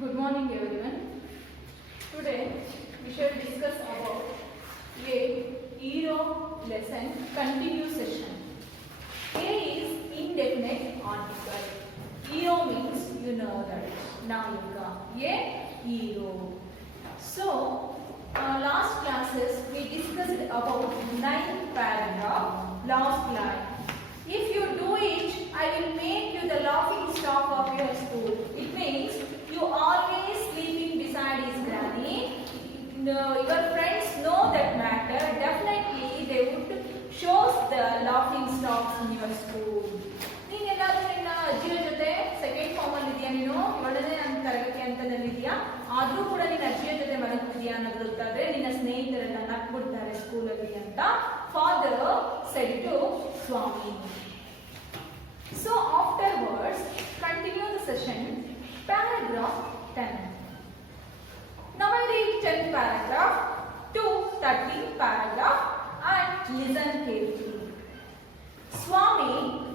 Good morning everyone. Today we shall discuss about a hero lesson continuous session. A is indefinite article. Hero means you know that. Nayika. A hero. So last classes we discussed about 9th paragraph, last line. If you do it, I will make you the laughing stock of your school. It means you always sleeping beside his granny. Your friends know that matter. Definitely they would show the laughing stocks in your school. ನೀನು ಎಲ್ಲಾದರೂ ನಿನ್ನ ಅಜ್ಜಿಯ ಜೊತೆ second form ಅಲ್ಲಿ ಇದೆಯಾ, ನೀನು 7ನೇ ತರಗತಿ ಹಂತದಲ್ಲಿ ಇದೆಯಾ, ಆದರೂ ಕೂಡ ನಿನ್ನ ಅಜ್ಜಿಯ ಜೊತೆ ಮಲಗ್ತಿದ್ಯಾ ಅನ್ನೋದು ಗೊತ್ತಾದ್ರೆ ನಿನ್ನ ಸ್ನೇಹಿತರೆಲ್ಲ ನಕ್ಬಿಡ್ತಾರೆ ಸ್ಕೂಲಲ್ಲಿ ಅಂತ father said to Swami. So afterwards, continue the session. Paragraph 10. Now I read 10th paragraph to 13th paragraph and listen carefully. Swami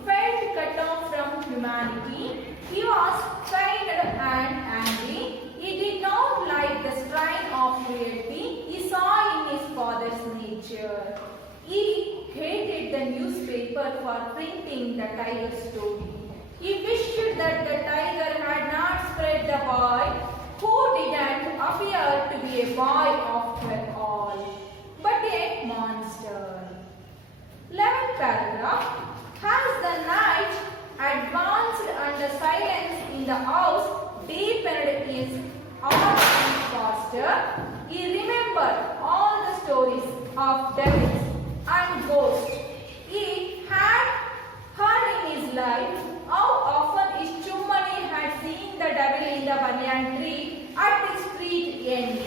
felt cut off from humanity. He was tired and angry. He did not like the strain of cruelty he saw in his father's nature. He hated the newspaper for printing the tiger story. He wished that the tiger had not spread the boy who didn't appear to be a boy after all, but a monster. 11th paragraph. As the night advanced and the silence in the house deepened his heart and faster, he remembered all the stories of devils and ghosts he had heard in his life. How often his Chummani had seen the devil in the banyan tree at the street end.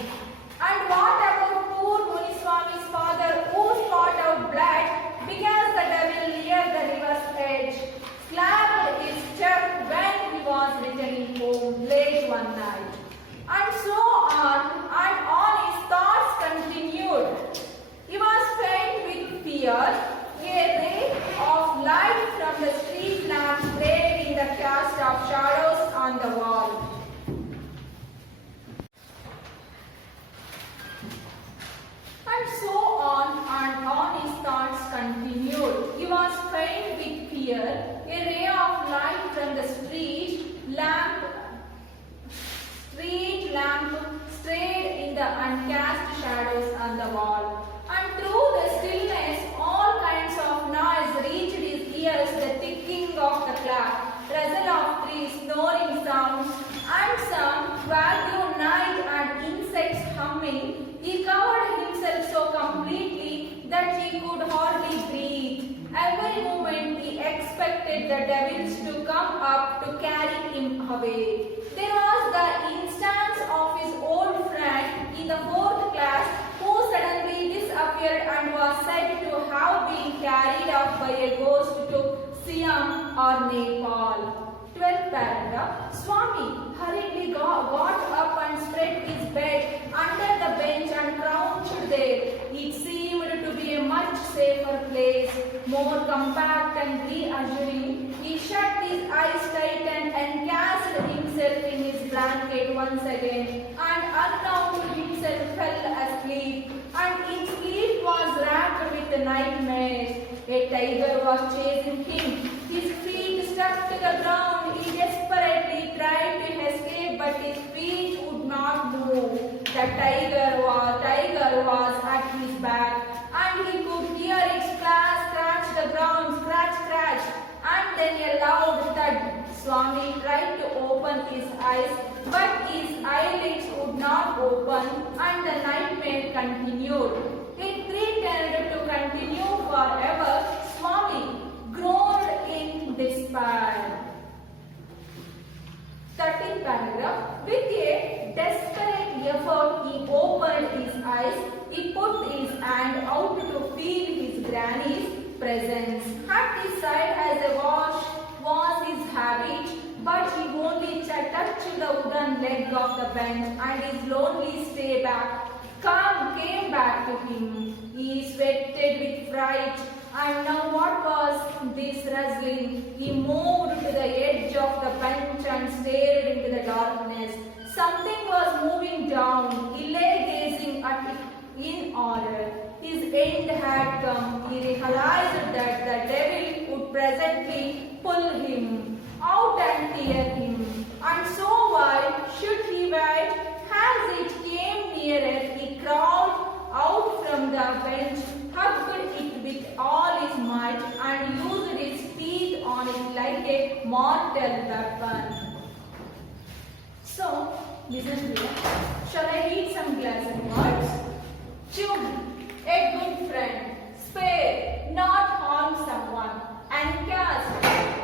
And what about poor Muniswami's father who spot out blood because the devil near the river's edge slapped his step when he was returning home late one night. And so on and on his thoughts continued. He was filled with fear. A ray of light from the street lamp played in the cast of shadows on the wall. And so on his thoughts continued. He was filled with fear. A ray of light from the street lamp strayed in the uncast shadows on the wall. And through the stillness, all kinds of noise reached his ears, the ticking of the clock, rustle of trees, snoring sounds, and some vague night and insects humming. He covered himself so completely that he could hardly breathe. Every moment he expected the devils to come up to carry him away. There was the instance of his old friend in the 4th class who suddenly disappeared and was said to have been carried off by a ghost to Siam or Nepal. 12th paragraph. Swami hurriedly got up and spread his bed under the bench and crouched there. It seemed to be a much safer place, more compact and reassuring. He shut his eyes tight and cast himself in his blanket once again, and unknown to himself fell asleep. And his sleep was racked with nightmares. A tiger was chasing him. His feet stuck to the ground. He desperately tried to escape, but his feet would not move. The tiger was at his back, and he could hear it scratch the ground, scratch, and then a loud thud. Swami tried to open his eyes, but his eyelids would not open, and the nightmare continued. It threatened to continue forever. Swami groaned in despair. 13th paragraph. With a desperate effort, he opened his eyes. He put his hand out to feel his granny's presence. At his side as a wash was his habit, but he only touched the wooden leg of the bench, and his lonely stay back came back to him. He sweated with fright, and now what was this rustling? He moved to the edge of the bench and stared into the darkness. Something was moving down. He lay gazing at it in horror. His end had come. He realized that the devil would presently pull him out and tear him. And so why should he wait? As it came nearer, he crawled out from the bench, hugged it with all his might, and used his teeth on it like a mortal weapon. So, listen here. Shall I read some glassy words? Chum, a good friend. Spare, not harm someone. And cast,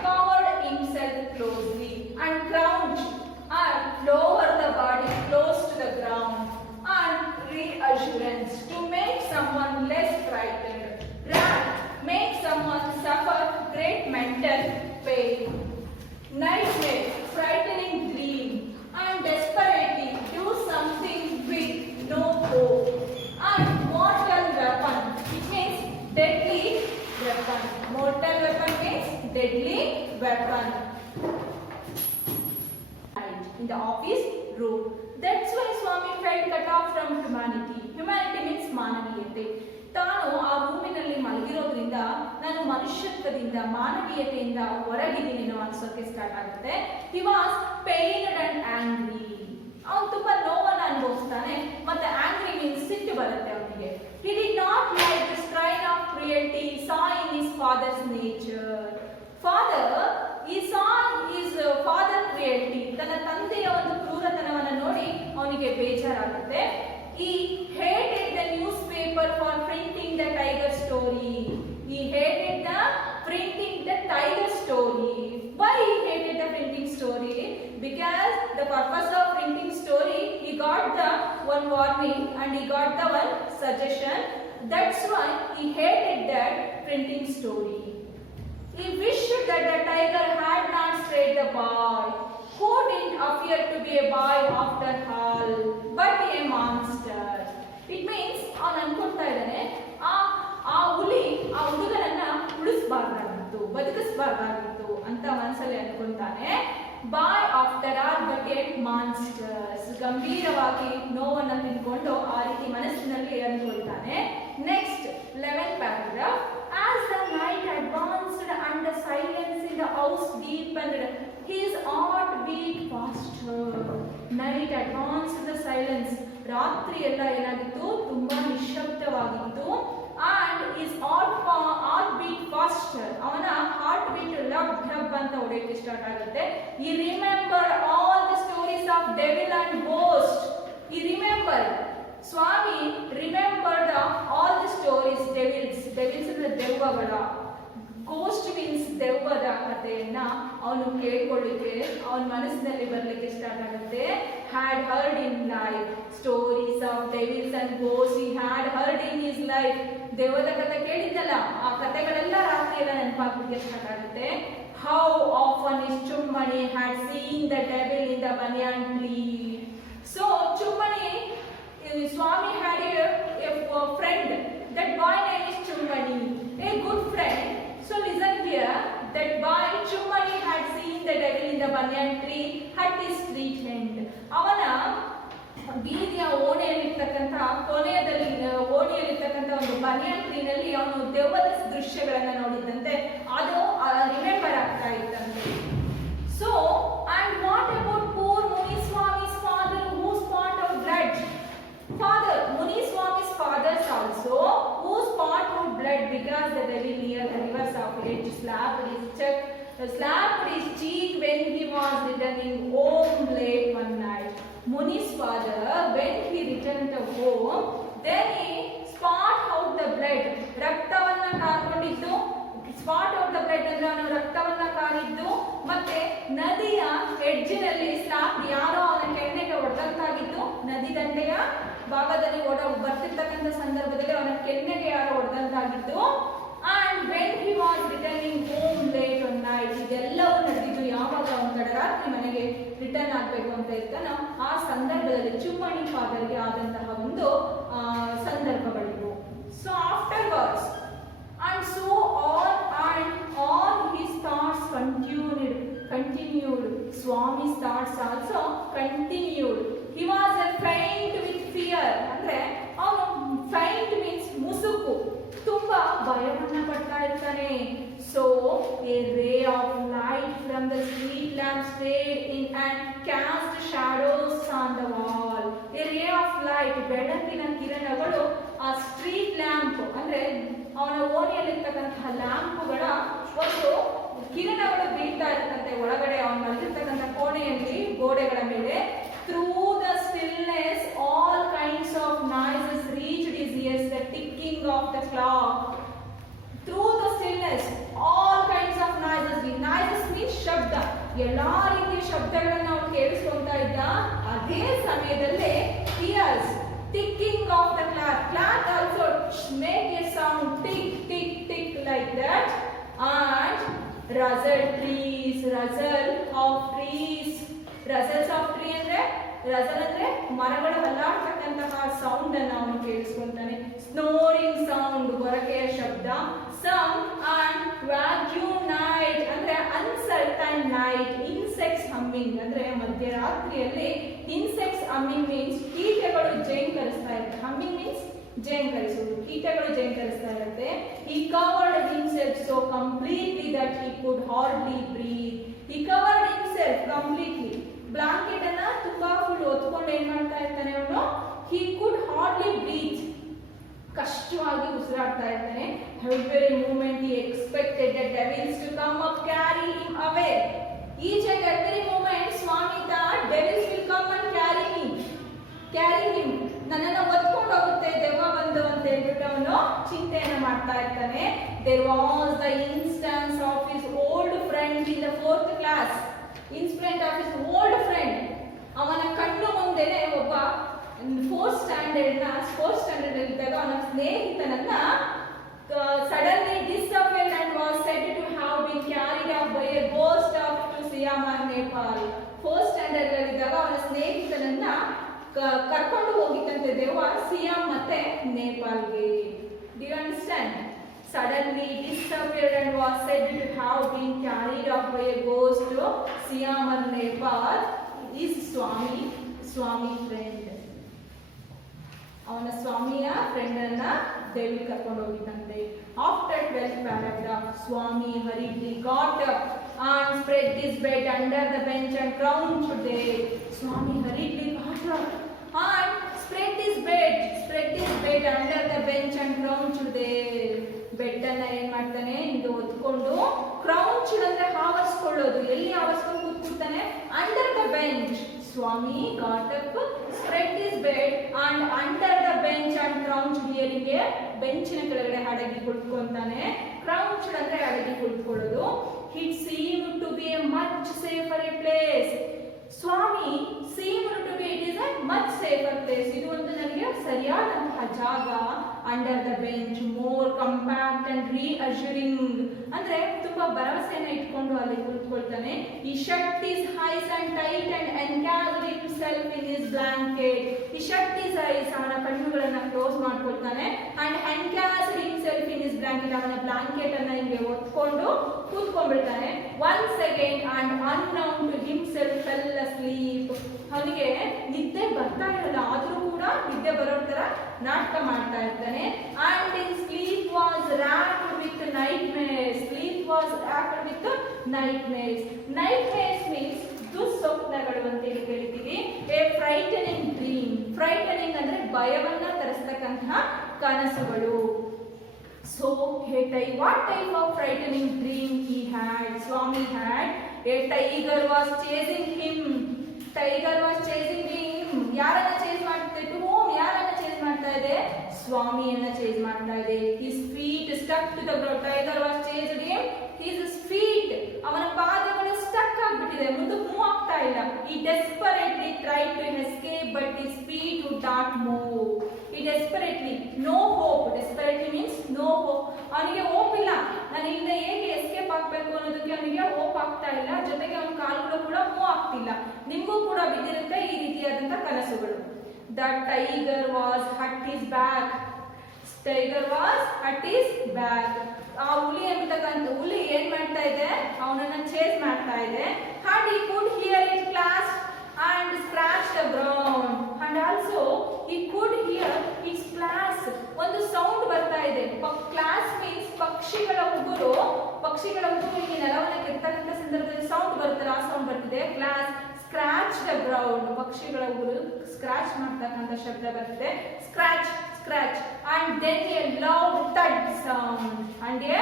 covered himself closely. And crouch, and lower the body close to the ground. And reassurance, to make someone less frightened. Rat, make someone suffer great mental pain. Nightmare, frightening dream. And desperately do something with no hope. And mortal weapon, it means deadly weapon. Mortal weapon means deadly weapon. In the office room. That's why Swami felt cut off from humanity. Humanity means ಮಾನವೀಯತೆ. ತಾನು ಆ ರೂಮಿನಲ್ಲಿ ಮಲಗಿರೋದ್ರಿಂದ ನಾನು ಮನುಷ್ಯತ್ವದಿಂದ ಮಾನವೀಯತೆಯಿಂದ ಹೊರಗಿದ್ದೀನಿ ಅನ್ನೋ ಅನ್ಸೋಕೆ start ಆಗುತ್ತೆ. He was pained and angry. ಅವನು ತುಂಬಾ ನೋವನ್ನು ಅನುಭವಿಸ್ತಾನೆ ಮತ್ತೆ ಆಂಗ್ರಿ ಮೀನ್ಸ್ ಸಿಟ್ಟು ಬರುತ್ತೆ ಅವನಿಗೆ. He did not like the strain of cruelty he saw in his father's nature. He saw his father cruelty. ತನ್ನ ತಂದೆಯ ಒಂದು ಕ್ರೂರತನವನ್ನು ನೋಡಿ ಅವನಿಗೆ ಬೇಜಾರಾಗುತ್ತೆ. He hated the newspaper for printing the tiger story. He hated the printing the tiger story. Why he hated the printing story? Because the purpose of printing story, he got the one warning and he got the one suggestion. That's why he hated that printing story. He wished that the tiger had not strayed the boy, who didn't appear to be a boy after all, but a monster. It means ಅವನು ಅನ್ಕೊಳ್ತಾ ಇದ್ದಾನೆ ಆ ಹುಲಿ ಆ ಹುಡುಗನನ್ನ ಉಳಿಸಬಾರ್ದಾಗಿತ್ತು, ಬದುಕಿಸಬಾರ್ದಾಗಿತ್ತು ಅಂತ ಮನಸ್ಸಲ್ಲಿ ಅನ್ಕೊಂತಾನೆ. Boy after all but a monsters, ಗಂಭೀರವಾಗಿ ನೋವನ್ನು ತಿಳ್ಕೊಂಡು ಆ ರೀತಿ ಮನಸ್ಸಿನಲ್ಲಿ ಅನ್ಕೊಳ್ತಾನೆ. Next 11th paragraph. As the night advanced and the silence in the house deepened, his heart beat faster. Night advanced the silence. ರಾತ್ರಿ ಎಲ್ಲ ಏನಾಗಿತ್ತು, ತುಂಬಾ ನಿಶ್ಶಬ್ದವಾಗಿತ್ತು. And his heart beat faster. ಅವನ ಹಾರ್ಟ್ ಬೀಟ್ ಲಬ್ ಢಬ್ ಅಂತ ಹೊಡೆಯಕ್ಕೆ ಸ್ಟಾರ್ಟ್ ಆಗುತ್ತೆ. He remembered all the stories of devil and ghost. He remembered. Swami remembered all the stories. devils ಅಂದ್ರೆ ದೆವ್ವಗಳ, ghost means ದೆವ್ವದ ಕಥೆಯನ್ನ ಅವನು ಕೇಳ್ಕೊಳ್ಳಿಕ್ಕೆ ಅವನ ಮನಸ್ಸಿನಲ್ಲಿ ಬರಲಿಕ್ಕೆ ಸ್ಟಾರ್ಟ್ ಆಗುತ್ತೆ. Had heard in life stories of devils and ghost. He had heard in his life. ದೆವ್ವದ ಕಥೆ ಕೇಳಿದ್ದಲ್ಲ, ಆ ಕಥೆಗಳೆಲ್ಲ ರಾತ್ರಿ ಎಲ್ಲ ನೆನಪಾಗ್ಲಿಕ್ಕೆ ಸ್ಟಾರ್ಟ್ ಆಗುತ್ತೆ. How often is Chummani had seen the devil in the banyan tree. So Chummani, Swami had a friend. That boy name is Chummani, a good friend. So listen here. That boy Chummani had seen the devil in the banyan tree at his street end. ಅವನ ಬೀದಿಯ ಓಣಿಯಲ್ಲಿರ್ತಕ್ಕಂಥ ಕೊನೆಯದಲ್ಲಿ ಓಣಿಯಲ್ಲಿರ್ತಕ್ಕಂಥ ಒಂದು ಬನಿಯನ್ ಟ್ರೀನಲ್ಲಿ ಅವನು ದೆವ್ವದ ದೃಶ್ಯಗಳನ್ನು ನೋಡಿದ್ದಂತೆ ಅದು remember ಆಗ್ತಾ ಇತ್ತಂತೆ. So and what about poor Muniswami's father who spot of blood? Father, Muniswami's fathers also, who spot out blood because the devil near the river Sapphire slapped his cheek when he was returning home late one night. Muni's father, when he returned home, then he spot out the blood. ರಕ್ತವನ್ನ ಕಾರ್ಕೊಂಡಿದ್ದು, spot out the blood ಅಂದ್ರೆ ಅವನು ರಕ್ತವನ್ನ ಕಾರಿದ್ದು, ಮತ್ತೆ ನದಿಯ ಎಡ್ಜಿನಲ್ಲಿ slap ಯಾರೋ ಅವನ ಕೆನ್ನೆಗೆ ಹೊಡೆದಂತಾಗಿದ್ದು, ನದಿ ದಂಡೆಯ ಭಾಗದಲ್ಲಿ ಬರ್ತಿರ್ತಕ್ಕಂಥ ಸಂದರ್ಭದಲ್ಲಿ ಅವನ ಕೆನ್ನೆಗೆ ಯಾರೋ ಹೊಡೆದಂತಾಗಿದ್ದು. And when he was returning home late one night, ಇದೆಲ್ಲವೂ ನಡೆದಿದ್ದು ಯಾವಾಗ ಅವನ ತಡರಾತ್ರಿ ಮನೆಗೆ ರಿಟರ್ನ್ ಆಗಬೇಕು ಅಂತ ಇರ್ತಾನೋ ಆ ಸಂದರ್ಭದಲ್ಲಿ ಚುಮ್ಮಣಿ ಫಾದರ್ಗೆ ಆದಂತಹ ಒಂದು ಸಂದರ್ಭಗಳಿವು. So afterwards and so all his thoughts continued. Swami's thoughts also continued. He was a faint with fear. ಅಂದ್ರೆ ಅವನು faint means ಮುಸುಕು, ತುಂಬಾ ಭಯವನ್ನ ಪಡ್ತಾ ಇರ್ತಾನೆ. So a ray of light from the street lamp stayed in and cast shadows on the wall. A ray of light, ಬೆಳಕಿನ ಕಿರಣಗಳು ಆ street lamp ಅಂದ್ರೆ ಅವನ ಓಣಿಯಲ್ಲಿರ್ತಕ್ಕಂತಹ ಲ್ಯಾಂಪ್ಗಳ ಒಂದು ಕಿರಣಗಳು ಬೀಳ್ತಾ ಇರ್ತಂತೆ ಒಳಗಡೆ ಅವನ ಮಲಗಿರ್ತಕ್ಕಂಥ ಕೋಣೆಯಲ್ಲಿ ಗೋಡೆಗಳ ಮೇಲೆ. Through the stillness all kinds of noises reached his years, the ticking of the clock. Through the stillness all kinds of noises. Noises means ಶಬ್ದ, ಎಲ್ಲಾ ರೀತಿಯ ಶಬ್ದಗಳನ್ನು ಅವನು ಕೇಳಿಸ್ಕೊಂತಾ ಇದ್ದ. ಅದೇ ಸಮಯದಲ್ಲೇ years ticking of the clock. Clock also make a sound tick tick tick like that. And rustle trees, rustle of trees. Rustles of tree ಅಂದ್ರೆ Russell ಅಂದ್ರೆ ಮರಗಳು ಹಲ್ಲಾಡ್ತಕ್ಕಂತಹ ಸೌಂಡ್ ಅನ್ನು ಅವನು ಕೇಳಿಸ್ಕೊಂತಾನೆ. ಸ್ನೋರಿಂಗ್ ಸೌಂಡ್, ಗೊರಕೆಯ ಶಬ್ದ. ಸಮ್ ಅಂಡ್ ವ್ಯಾಕ್ಯೂಮ್ ನೈಟ್ ಅಂದ್ರೆ uncertain night. Insects humming ಅಂದ್ರೆ ಮಧ್ಯರಾತ್ರಿಯಲ್ಲಿ insects humming means ಕೀಟಗಳು ಜೇಂಕರಿಸ್ತಾ ಇರುತ್ತೆ. ಹಮ್ಮಿಂಗ್ ಮೀನ್ಸ್ ಜೇಂಕರಿಸುವುದು, ಕೀಟಗಳು ಜೇಂಕರಿಸ್ತಾ ಇರುತ್ತೆ. He covered himself so completely that he could hardly breathe. He covered himself completely. Blanket ಅನ್ನ ತುಂಬಾ ಫುಲ್ ಹೊತ್ಕೊಂಡು ಏನ್ ಮಾಡ್ತಾ ಇರ್ತಾನೆ ಅವನು? He could hardly breathe. ಕಷ್ಟವಾಗಿ ಉಸಿರಾಡ್ತಾ ಇರ್ತಾನೆ. Every moment he expected the devils to come up, carry him away. Each and every moment Swami thought devils will come and carry him. ನನ್ನನ್ನು ಒತ್ಕೊಂಡು ಹೋಗುತ್ತೆ ದೆವ್ವ ಬಂದು ಅಂತ ಹೇಳ್ಬಿಟ್ಟು ಅವನು ಚಿಂತೆಯನ್ನ ಮಾಡ್ತಾ ಇರ್ತಾನೆ. There was the instance of his old friend in the 4th class. Incident of his old friend. ಅವನ ಕಣ್ಣು ಮುಂದೆನೆ ಒಬ್ಬ 4th ಸ್ಟ್ಯಾಂಡರ್ಡ್ ಇದ್ದಾಗ ಅವನ ಸ್ನೇಹಿತನನ್ನ suddenly disappeared and was said to have been carried off by a ghost of to Siamar, Nepal. 4th standard ಇದ್ದಾಗ ಅವನ ಸ್ನೇಹಿತನನ್ನ ಕರ್ಕೊಂಡು ಹೋಗಿತ್ತಂತೆ ದೆವ್ವ ಸಿಯಾಮ್ ಮತ್ತೆ ನೇಪಾಲ್ಗೆ. Do you understand? Suddenly disappeared and was said to have been carried off by a ghost to Siam or Nepal. Is Swami friend. ಅವನ ಸ್ವಾಮಿಯ friend ಅನ್ನ ದೇವಿ ಕರ್ಕೊಂಡು ಹೋಗಿದ್ದಂತೆ. After 12th paragraph, Swami hurriedly got up and spread his bed under the bench and crouched there. Swami hurriedly got up and spread his bed under the bench and crouched there. Bed ಅನ್ನ ಏನ್ ಮಾಡ್ತಾನೆ ಹಿಂಗೆ ಹೊತ್ಕೊಂಡು, crouched ಅಂದ್ರೆ ಆವರಿಸ್ಕೊಳ್ಳೋದು, ಎಲ್ಲಿ ಆವರಿಸ್ಕೊಂಡು ಕೂತ್ಕೊಳ್ತಾನೆ? Under the bench. Swami got up, spread his bed and under the bench and crouched. ಹಿಯರಿಗೆ ಬೆಂಚಿನ ಕೆಳಗಡೆ ಅಡಗಿ ಕುಳಿತುಕೊಂತಾನೆ. ಕ್ರೌಚ್ಡ್ ಅಂದ್ರೆ ಅಡಗಿ ಕುಳಿತುಕೊಳ್ಳೋದು. It seemed to be a much safer a place. Swami seemed to be, it is a much safer place. ಇದು ಒಂದು ನನಗೆ ಸರಿಯಾದಂತಹ ಜಾಗ. Under the bench, more compact and ರೀಅಶ್ಯೂರಿಂಗ್ ಅಂದ್ರೆ ತುಂಬಾ ಭರವಸೆಯನ್ನ ಇಟ್ಕೊಂಡು ಅಲ್ಲಿ ಕುಳಿತುಕೊಳ್ತಾನೆ. He shut his eyes and tight and encased himself in his blanket. He shut his eyes, ಅವನ ಕಣ್ಣುಗಳನ್ನ ಕ್ಲೋಸ್ ಮಾಡ್ಕೊಳ್ತಾನೆ. And encased himself in his blanket, ಅವನ ಬ್ಲಾಂಕೆಟ್ ಅನ್ನ ಹಿಂಗೆ ಒತ್ಕೊಂಡು ಕೂತ್ಕೊಂಡ್ಬಿಡ್ತಾನೆ. Once again and unknown to himself fell asleep. ಅವನಿಗೆ ನಿದ್ದೆ ಬರ್ತಾ ಇರಲ್ಲ, ಆದ್ರೂ ಕೂಡ ನಿದ್ದೆ ಬರೋ ತರ ನಾಟಕ ಮಾಡ್ತಾ ಇರ್ತಾನೆ. And in sleep was rocked with nightmares. Sleep was rocked with nightmares. Nightmares means ದುಸ್ವಪ್ನಗಳು ಅಂತ ಹೇಳಿ ಕೇಳ್ತೀವಿ. A frightening dream. ಫ್ರೈಟನಿಂಗ್ ಅಂದ್ರೆ ಭಯವನ್ನ ತರಿಸ್ತಕ್ಕಂತಹ ಕನಸುಗಳು. So what type of frightening dream he had? Swami had. A tiger was chasing him. Tiger was chasing him. ಯಾರನ್ನ chase ಮಾಡ್ತಾ ಇತ್ತು? ಯಾರನ್ನ ಚೇಸ್ ಮಾಡ್ತಾ ಇದೆ? ಸ್ವಾಮಿಯನ್ನ ಚೇಸ್ ಮಾಡ್ತಾ ಇದೆ. His feet stuck to the ground. Tiger was chasing him. His feet, ಅವನ ಪಾದಗಳು ಸ್ಟಕ್ ಆಗ್ಬಿಟ್ಟಿದೆ, ಮುಂದಕ್ಕೆ ಮೂವ್ ಆಗ್ತಾ ಇಲ್ಲ. He desperately tried to escape but his feet would not move. He desperately, no hope. Desperately means no hope. ಅವನಿಗೆ hope ಇಲ್ಲ, ನಾನು ಇಲ್ಲಿಂದ ಹೇಗೆ ಎಸ್ಕೇಪ್ ಆಗ್ಬೇಕು ಅನ್ನೋದಕ್ಕೆ ಅವನಿಗೆ ಹೋಪ್ ಆಗ್ತಾ ಇಲ್ಲ. ಜೊತೆಗೆ ಅವನ ಕಾಲುಗಳು ಕೂಡ ಮೂವ್ ಆಗ್ತಿಲ್ಲ. ನಿಮಗೂ ಕೂಡ ಬಿದ್ದಿರುತ್ತೆ ಈ ರೀತಿಯಾದಂತ ಕನಸುಗಳು. The tiger was at his back. Tiger was at his back. ಆ ಹುಲಿ ಅಂತಕ್ಕಂಥ ಹುಲಿ ಏನ್ ಮಾಡ್ತಾ ಇದೆ? ಅವನನ್ನ ಚೇಸ್ ಮಾಡ್ತಾ ಇದೆ. And he could hear it clash and ಬರ್ತಿದೆ. ಕ್ಲಾಸ್ ಸ್ಕ್ರಾಚ್ ದ ಗ್ರೌಂಡ್, ಪಕ್ಷಿಗಳ ಸ್ಕ್ರಾಚ್ ಮಾಡ್ತಕ್ಕಂಥ ಶಬ್ದ ಬರ್ತಿದೆ. Scratch scratch and then a loud thud sound, and a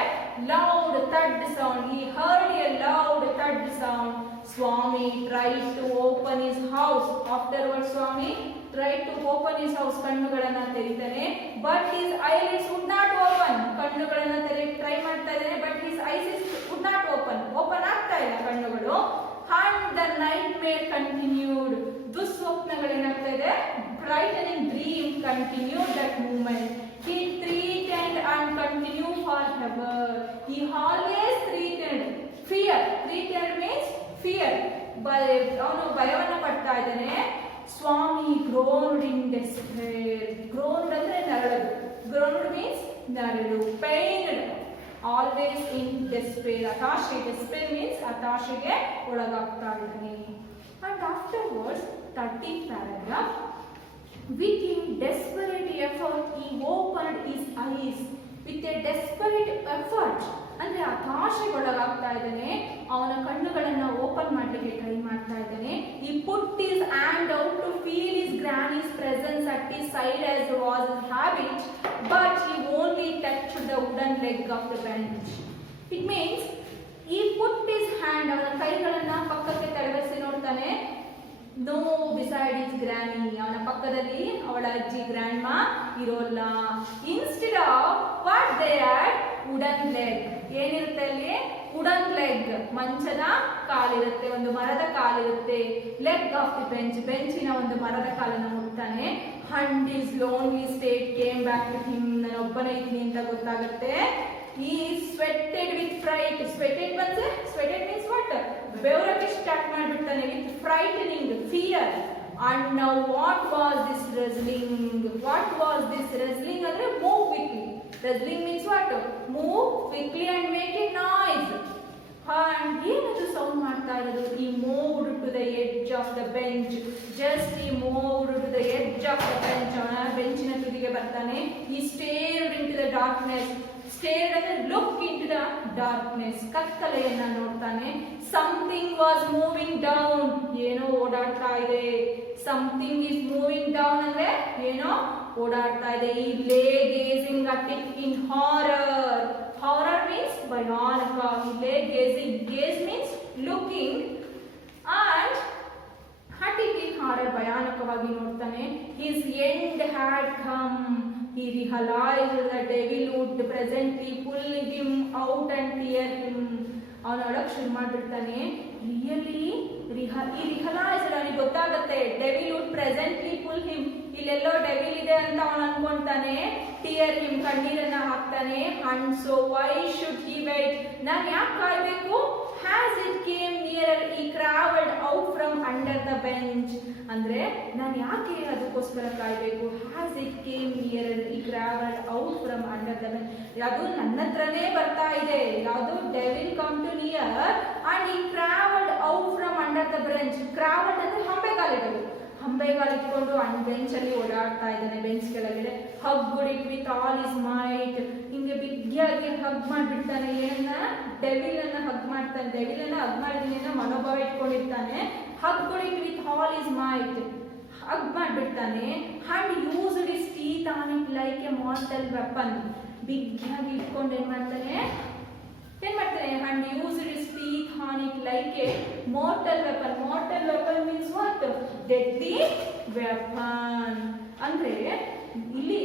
loud thud sound. He heard a loud thud sound. Swami tried to open his house. Afterwards Swami tried to open his house. ಕಣ್ಣುಗಳನ್ನು ತೆರೀತಾನೆ, but his eyelids would not open. ಕಣ್ಣುಗಳನ್ನು ತೆರೆಯಕ್ಕೆ try ಮಾಡ್ತಾ ಇದ್ದಾನೆ, but his eyes would not open. Open ಆಗ್ತಾ ಇಲ್ಲ ಕಣ್ಣುಗಳು. And the nightmare continued. ದುಸ್ವಪ್ನಗಳೇನಾಗ್ತಾ ಇದೆ, frightening dream continued that moment. He threatened and continued forever. He always threatened. Fear. Threatened means fear. ಅವನು ಭಯವನ್ನು ಪಡ್ತಾ ಇದ್ದಾನೆ. ಸ್ವಾಮಿ groaned in despair. Groaned ಅಂದ್ರೆ ನರಳೋದು. Groaned means ನರಳು. Pained. Always in despair. ಹತಾಶೆ. Despair means ಹತಾಶೆಗೆ ಒಳಗಾಗ್ತಾ ಇದ್ದಾನೆ. And afterwards, 13th paragraph. With a desperate effort, he opened his eyes. With a desperate effort, ಅಂದ್ರೆ ಹತಾಶೆಗೊಳಗಾಗ್ತಾ ಇದ್ದಾನೆ, ಅವನ ಕಣ್ಣುಗಳನ್ನು ಓಪನ್ ಮಾಡಲಿಕ್ಕೆ ಟ್ರೈ ಮಾಡ್ತಾ ಇದ್ದಾನೆ. He put his hand out to feel his granny's presence at his side as was his habit, but he only touched the wooden leg of the bench. It means he put his hand, ಅವನ ಕೈಗಳನ್ನು ಪಕ್ಕಕ್ಕೆ ತಡವಿಸಿ ನೋಡ್ತಾನೆ. No beside his granny, ಅವನ ಪಕ್ಕದಲ್ಲಿ ಅವಳ ಅಜ್ಜಿ grand ಮಾ ಇರೋಲ್ಲ. Instead of what they had, wooden leg. ಏನಿರುತ್ತೆ ಅಲ್ಲಿ? ವುಡನ್ ಲೆಗ್, ಮಂಚದ ಕಾಲಿರುತ್ತೆ, ಒಂದು ಮರದ ಕಾಲಿರುತ್ತೆ. ಲೆಗ್ ಆಫ್ ದಿ ಬೆಂಚ್, ಬೆಂಚಿನ ಒಂದು ಮರದ ಕಾಲನ್ನು ಮುಟ್ತಾನೆ. And his lonely state came back to him. ನಾನು ಒಬ್ಬನೇ ಇದ್ದೀನಿ ಅಂತ ಗೊತ್ತಾಗುತ್ತೆ. He sweated with fright. Sweated means what? ಬೆವರಕ್ಕೆ ಸ್ಟಾರ್ಟ್ ಮಾಡಿಬಿಡ್ತಾನೆ. With frightening fear. And now what was this wrestling? What was this wrestling? ಅಂದ್ರೆ move quickly. Wrestling means what? Move quickly and make a noise. And ಏನದು sound ಮಾಡ್ತಾ ಇರೋದು? He moved to the edge of the bench. Just he moved to the edge of the bench. ಅವನ ಬೆಂಚಿನ ತುದಿಗೆ ಬರ್ತಾನೆ. He stared into the darkness. Stared ಅಂದ್ರೆ look into the darkness. ಕತ್ತಲೆಯನ್ನ ನೋಡ್ತಾನೆ. Something was moving down. ಏನೋ ಓಡಾಡ್ತಾ ಇದೆ. Something is moving down ಅಂದ್ರೆ ಏನೋ ಓಡಾಡ್ತಾ ಇದೆ. He lay gazing at it in horror. Horror means ಭಯಾನಕ. He lay gazing. Gaze means looking and at it in horror. ಭಯಾನಕವಾಗಿ ನೋಡ್ತಾನೆ. His end had come. He realized the devil would presently pull him out and tear him. ಅವನು ಅಳಕ್ ಶುರು ಮಾಡ್ಬಿಡ್ತಾನೆ. Realised, ಅವನಿಗೆ ಗೊತ್ತಾಗುತ್ತೆ. Devil would presently pull him, ಇಲ್ಲೆಲ್ಲೋ devil ಇದೆ ಅಂತ ಅವನು ಅನ್ಕೊಂತಾನೆ. ಟಿಯರ್ ಹಿಮ್, ಕಣ್ಣೀರನ್ನ ಹಾಕ್ತಾನೆ. And so why should he wait? ನಾನು ಯಾಕೆ ಕಾಯ್ಬೇಕು? Has it came near he crawled out from under the bench. ಅಂದ್ರೆ ನಾನು ಯಾಕೆ ಅದಕ್ಕೋಸ್ಕರ ಕಾಯ್ಬೇಕು? Has it came near he crawled out from under the bench. ಅದು ನನ್ನ ಹತ್ರನೇ ಬರ್ತಾ ಇದೆ. ಯಾವುದು? Devil come to near and he crawled out from under the bench. Crawled ಅಂದ್ರೆ ಹಂಬೆಗಾಲಿಗಳು. ಹಂಬೆಗಾಲು ಇಟ್ಕೊಂಡು ಬೆಂಚ್ ಅಲ್ಲಿ ಓಡಾಡ್ತಾ ಇದ್ದಾನೆ. ಬೆಂಚ್ ಕೆಳಗಡೆ hugged it with all his might. ಹಿಂಗೆ ಬಿಗ್ಗಿಯಾಗಿ ಹಗ್ ಮಾಡ್ಬಿಡ್ತಾನೆ. ಏನನ್ನ? ಡೆವಿಲ್ ಅನ್ನ ಹಗ್ ಮಾಡ್ತಾನೆ. ಡೆವಿಲ್ ಅನ್ನ ಹಗ್ ಮಾಡಿದೀನಿ ಅನ್ನೋ ಮನೋಭಾವ ಇಟ್ಕೊಂಡಿರ್ತಾನೆ. Hugged it with all his might. Hug ಮಾಡ್ಬಿಡ್ತಾನೆ. And used his teeth on it like a mortal weapon. ಬಿಗ್ಗಿಯಾಗಿ ಇಟ್ಕೊಂಡು ಏನ್ ಮಾಡ್ತಾನೆ? and used his teeth on it like a mortal weapon. Mortal weapon means what? Deadly weapon. ಅಂದ್ರೆ ಇಲ್ಲಿ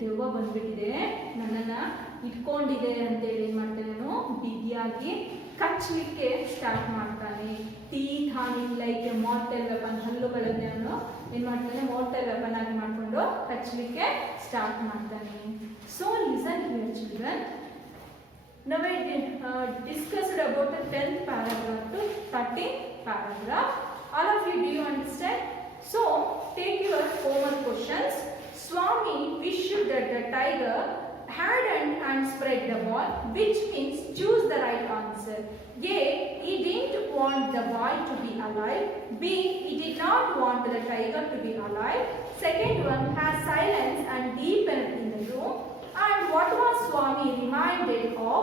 ದೆವ್ವ ಬಂದ್ಬಿಟ್ಟಿದೆ, ನನ್ನನ್ನ ಇಟ್ಕೊಂಡಿದೆ ಅಂತೇಳಿ ಏನ್ ಮಾಡ್ತಾನೆ? ನಾನು ಬಿಗಿಯಾಗಿ ಕಚ್ಚಲಿಕ್ಕೆ ಸ್ಟಾರ್ಟ್ ಮಾಡ್ತಾನೆ. Teeth on it like a mortal weapon. ಹಲ್ಲುಗಳನ್ನೇ ಅವನು ಏನ್ ಮಾಡ್ತಾನೆ? ಮಾರ್ಟಲ್ ವೆಪನ್ ಆಗಿ ಮಾಡ್ಕೊಂಡು ಕಚ್ಚಲಿಕ್ಕೆ ಸ್ಟಾರ್ಟ್ ಮಾಡ್ತಾನೆ. So listen here children. Now we discussed about the 10th paragraph to 13th paragraph. All of you, do you understand? So take your homework questions. Swami wished that the tiger hadn't and spread the ball, which means choose the right answer. A. He didn't want the boy to be alive. B. He did not want the tiger to be alive. Second one has silence and deepened in the room. And what was Swami reminded of?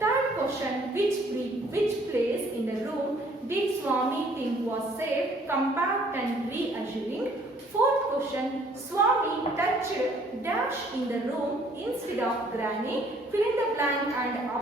Third question, which place in the room did Swami think was safe, compact and reassuring? Fourth question, Swami touched dash in the room instead of granny. Fill in the blank and